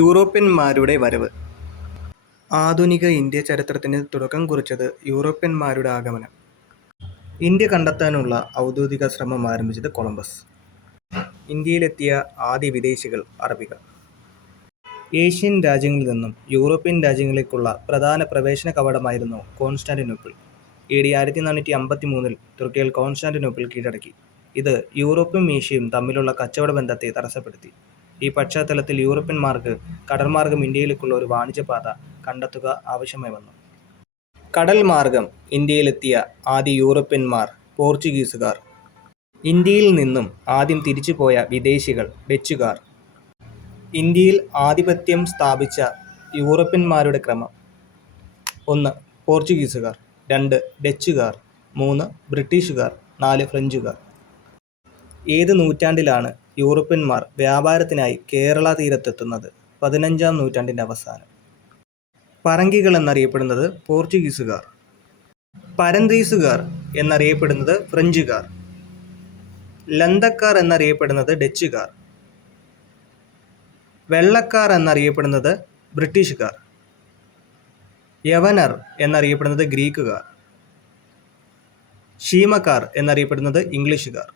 യൂറോപ്യന്മാരുടെ വരവ്. ആധുനിക ഇന്ത്യ ചരിത്രത്തിന് തുടക്കം കുറിച്ചത് യൂറോപ്യന്മാരുടെ ആഗമനം. ഇന്ത്യ കണ്ടെത്താനുള്ള ഔദ്യോഗിക ശ്രമം ആരംഭിച്ചത് കൊളംബസ്. ഇന്ത്യയിലെത്തിയ ആദ്യ വിദേശികൾ അറബികൾ. ഏഷ്യൻ രാജ്യങ്ങളിൽ നിന്നും യൂറോപ്യൻ രാജ്യങ്ങളിലേക്കുള്ള പ്രധാന പ്രവേശന കവാടമായിരുന്നു കോൺസ്റ്റാന്റിനോപ്പിൾ. AD 1453 തുർക്കികൾ കോൺസ്റ്റാന്റിനോപ്പിൾ കീഴടക്കി. ഇത് യൂറോപ്പും ഏഷ്യയും തമ്മിലുള്ള കച്ചവട ബന്ധത്തെ തടസ്സപ്പെടുത്തി. ഈ പശ്ചാത്തലത്തിൽ യൂറോപ്യന്മാർക്ക് കടൽമാർഗം ഇന്ത്യയിലേക്കുള്ള ഒരു വാണിജ്യപാത കണ്ടെത്തുക ആവശ്യമായി വന്നു. കടൽ മാർഗം ഇന്ത്യയിലെത്തിയ ആദ്യ യൂറോപ്യന്മാർ പോർച്ചുഗീസുകാർ. ഇന്ത്യയിൽ നിന്നും ആദ്യം തിരിച്ചുപോയ വിദേശികൾ ഡച്ചുകാർ. ഇന്ത്യയിൽ ആധിപത്യം സ്ഥാപിച്ച യൂറോപ്യന്മാരുടെ ക്രമം: 1. പോർച്ചുഗീസുകാർ, 2. ഡച്ചുകാർ, 3. ബ്രിട്ടീഷുകാർ, 4. ഫ്രഞ്ചുകാർ. ഏത് നൂറ്റാണ്ടിലാണ് യൂറോപ്യന്മാർ വ്യാപാരത്തിനായി കേരള തീരത്തെത്തുന്നത്? 15-ാം നൂറ്റാണ്ടിൻ്റെ അവസാനം. പറങ്കികൾ എന്നറിയപ്പെടുന്നത് പോർച്ചുഗീസുകാർ. പരന്തീസുകാർ എന്നറിയപ്പെടുന്നത് ഫ്രഞ്ചുകാർ. ലന്തക്കാർ എന്നറിയപ്പെടുന്നത് ഡച്ചുകാർ. വെള്ളക്കാർ എന്നറിയപ്പെടുന്നത് ബ്രിട്ടീഷുകാർ. യവനർ എന്നറിയപ്പെടുന്നത് ഗ്രീക്കുകാർ. ശീമക്കാർ എന്നറിയപ്പെടുന്നത് ഇംഗ്ലീഷുകാർ.